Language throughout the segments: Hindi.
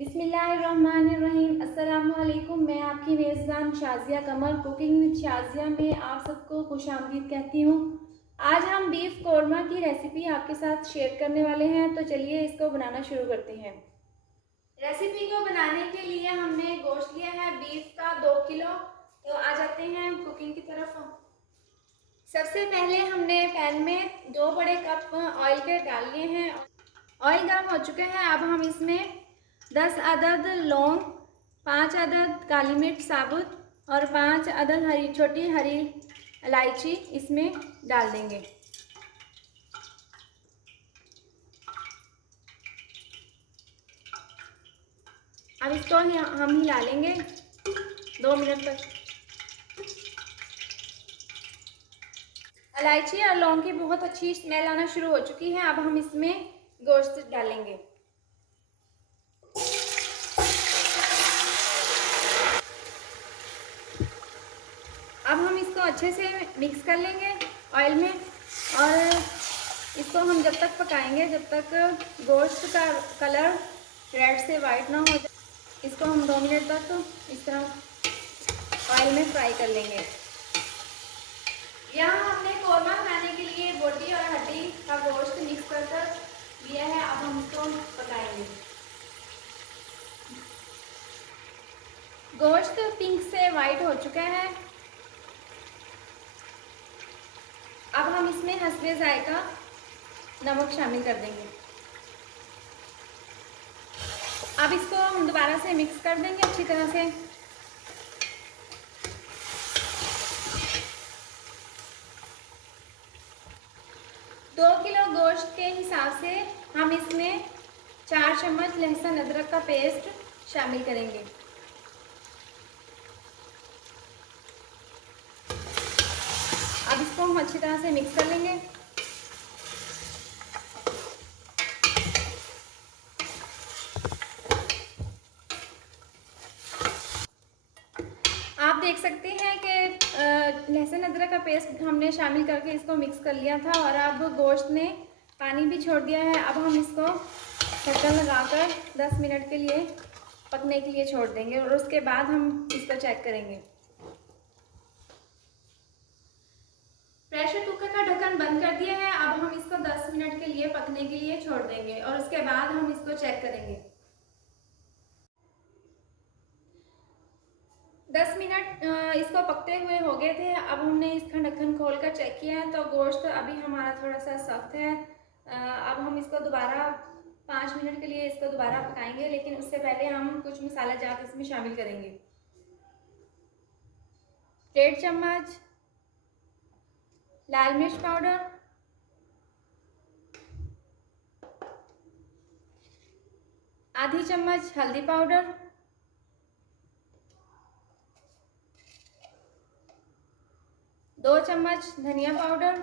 बिस्मिल्लाहिर्रहमानिर्रहीम। अस्सलामुअलैकुम। मैं आपकी मेज़बान शाज़िया कमर कुकिंग विद शाज़िया में आप सबको खुशामदीद कहती हूँ। आज हम बीफ कौरमा की रेसिपी आपके साथ शेयर करने वाले हैं, तो चलिए इसको बनाना शुरू करते हैं। रेसिपी को बनाने के लिए हमने गोश्त लिया है बीफ का 2 किलो। तो आ जाते हैं कुकिंग की तरफ। सबसे पहले हमने पैन में 2 बड़े कप ऑयल के डाल लिए हैं। ऑयल गर्म हो चुके हैं। अब हम इसमें 10 अदद लौंग, 5 अदद काली मिर्च साबुत और 5 अदद छोटी हरी इलायची इसमें डाल देंगे। अब इसको हम हिला लेंगे 2 मिनट तक। इलायची और लौंग की बहुत अच्छी स्मेल आना शुरू हो चुकी है। अब हम इसमें गोश्त डालेंगे। अब हम इसको अच्छे से मिक्स कर लेंगे ऑयल में, और इसको हम जब तक पकाएंगे जब तक गोश्त का कलर रेड से वाइट ना हो जाए। इसको हम 2 मिनट तक इस तरह ऑयल में फ्राई कर लेंगे। यहाँ हमने कौरमा बनाने के लिए बोटी और हड्डी का गोश्त मिक्स कर लिया है। अब हम इसको पकाएंगे। गोश्त पिंक से वाइट हो चुका है। अब हम इसमें हस्बे जायका नमक शामिल कर देंगे। अब इसको हम दोबारा से मिक्स कर देंगे अच्छी तरह से। दो किलो गोश्त के हिसाब से हम इसमें 4 चम्मच लहसुन अदरक का पेस्ट शामिल करेंगे। अब इसको हम अच्छी तरह से मिक्स कर लेंगे। आप देख सकते हैं कि लहसुन अदरक का पेस्ट हमने शामिल करके इसको मिक्स कर लिया था, और अब गोश्त ने पानी भी छोड़ दिया है। अब हम इसको ढक्कन लगाकर 10 मिनट के लिए पकने के लिए छोड़ देंगे, और उसके बाद हम इसको चेक करेंगे। प्रेशर कुकर का ढक्कन बंद कर दिया है। अब हम इसको 10 मिनट के लिए पकने के लिए छोड़ देंगे, और उसके बाद हम इसको चेक करेंगे। 10 मिनट इसको पकते हुए हो गए थे। अब हमने इसका ढक्कन खोलकर चेक किया है तो गोश्त अभी हमारा थोड़ा सा सख्त है। अब हम इसको दोबारा 5 मिनट के लिए इसको दोबारा पकाएंगे, लेकिन उससे पहले हम कुछ मसाला जात इसमें शामिल करेंगे। 1.5 चम्मच लाल मिर्च पाउडर, 1/2 चम्मच हल्दी पाउडर, 2 चम्मच धनिया पाउडर।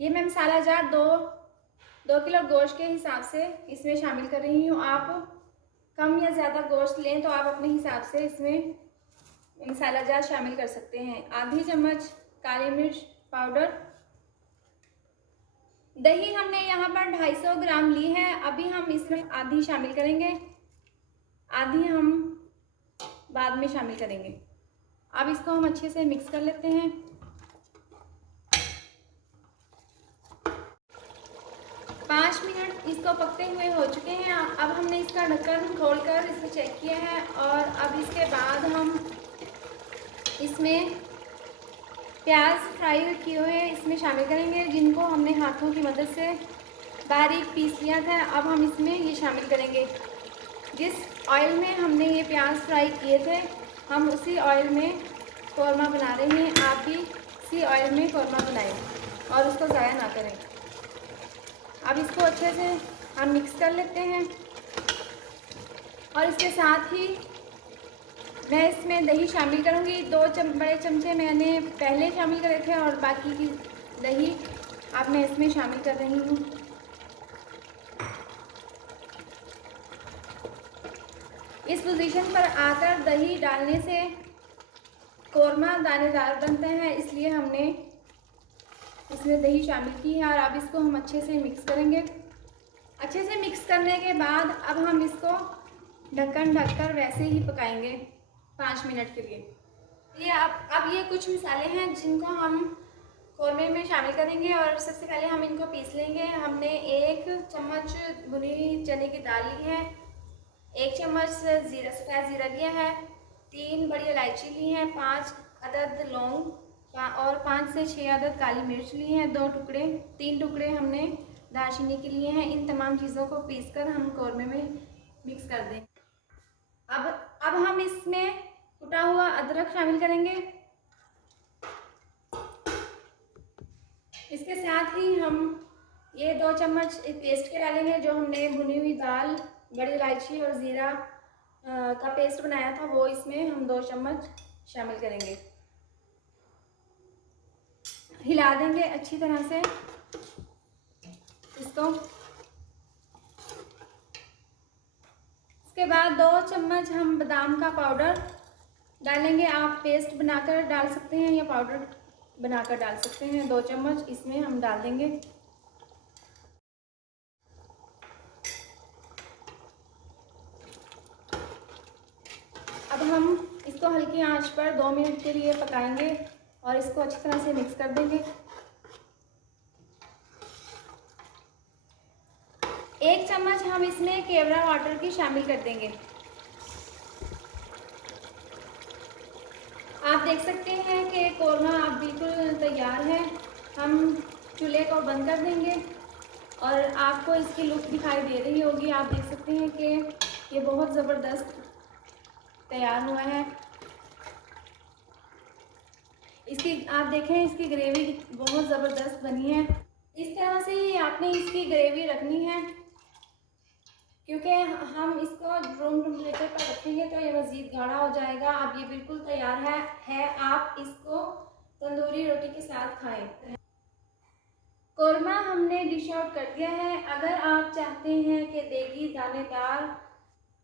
ये मैं मसाला जार 2 किलो गोश्त के हिसाब से इसमें शामिल कर रही हूँ। आप कम या ज़्यादा गोश्त लें तो आप अपने हिसाब से इसमें मसाला जार शामिल कर सकते हैं। 1/2 चम्मच काली मिर्च पाउडर। दही हमने यहाँ पर 250 ग्राम ली है। अभी हम इसमें आधी शामिल करेंगे, आधी हम बाद में शामिल करेंगे। अब इसको हम अच्छे से मिक्स कर लेते हैं। 5 मिनट इसको पकते हुए हो चुके हैं। अब हमने इसका ढक्कन खोलकर इसको चेक किया है, और अब इसके बाद हम इसमें प्याज फ्राई किए हुए इसमें शामिल करेंगे, जिनको हमने हाथों की मदद से बारीक पीस लिया था। अब हम इसमें ये शामिल करेंगे। जिस ऑयल में हमने ये प्याज फ्राई किए थे हम उसी ऑयल में कौरमा बना रहे हैं। आप भी इसी ऑयल में कौरमा बनाएं और उसको ज़ाया ना करें। अब इसको अच्छे से हम मिक्स कर लेते हैं, और इसके साथ ही मैं इसमें दही शामिल करूँगी। 2 बड़े चमचे मैंने पहले शामिल करे थे, और बाकी की दही अब मैं इसमें शामिल कर रही हूँ। इस पोजीशन पर आकर दही डालने से कौरमा दानेदार बनता है, इसलिए हमने इसमें दही शामिल की है। और अब इसको हम अच्छे से मिक्स करेंगे। अच्छे से मिक्स करने के बाद अब हम इसको ढक्कन ढककर वैसे ही पकाएंगे 5 मिनट के लिए। ये अब ये कुछ मसाले हैं जिनको हम कौरमे में शामिल करेंगे और सबसे पहले हम इनको पीस लेंगे। हमने 1 चम्मच भुनी हुई चने की दाल ली है, 1 चम्मच सफ़ेद ज़ीरा लिया है, 3 बड़ी इलायची ली हैं, 5 अदद लौंग और 5 से 6 अदद काली मिर्च ली हैं, 3 टुकड़े हमने दालचीनी के लिए हैं। इन तमाम चीज़ों को पीसकर हम कौरमे में मिक्स कर दें। अब हम इसमें कुटा हुआ अदरक शामिल करेंगे। इसके साथ ही हम ये 2 चम्मच पेस्ट के डालेंगे जो हमने भुनी हुई दाल, बड़ी इलायची और ज़ीरा का पेस्ट बनाया था, वो इसमें हम 2 चम्मच शामिल करेंगे। हिला देंगे अच्छी तरह से इसको। इसके बाद 2 चम्मच हम बादाम का पाउडर डालेंगे। आप पेस्ट बनाकर डाल सकते हैं या पाउडर बनाकर डाल सकते हैं। 2 चम्मच इसमें हम डाल देंगे। अब हम इसको हल्की आंच पर 2 मिनट के लिए पकाएंगे और इसको अच्छी तरह से मिक्स कर देंगे। 1 चम्मच हम इसमें केवड़ा वाटर की शामिल कर देंगे। आप देख सकते हैं कि कौरमा अब बिल्कुल तैयार है। हम चूल्हे को बंद कर देंगे और आपको इसकी लुक दिखाई दे रही होगी। आप देख सकते हैं कि ये बहुत ज़बरदस्त तैयार हुआ है। आप देखें इसकी ग्रेवी बहुत ज़बरदस्त बनी है। इस तरह से ही आपने इसकी ग्रेवी रखनी है, क्योंकि हम इसको रूम टेम्परेचर पर रखेंगे तो ये मज़ीद गाढ़ा हो जाएगा। अब ये बिल्कुल तैयार है। आप इसको तंदूरी रोटी के साथ खाएं। कौरमा हमने डिश आउट कर दिया है। अगर आप चाहते हैं कि देगी, दानेदार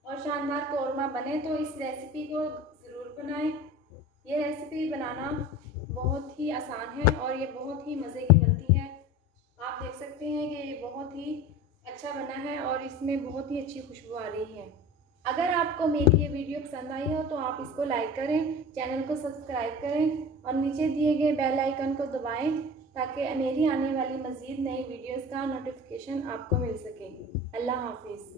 और शानदार कौरमा बने तो इस रेसिपी को ज़रूर बनाएं। ये रेसिपी बनाना बहुत ही आसान है और ये बहुत ही मज़े की बनती है। आप देख सकते हैं कि ये बहुत ही अच्छा बना है और इसमें बहुत ही अच्छी खुशबू आ रही है। अगर आपको मेरी ये वीडियो पसंद आई हो तो आप इसको लाइक करें, चैनल को सब्सक्राइब करें और नीचे दिए गए बेल आइकन को दबाएं ताकि मेरी आने वाली मज़ीद नई वीडियोस का नोटिफिकेशन आपको मिल सके। अल्लाह हाफिज़।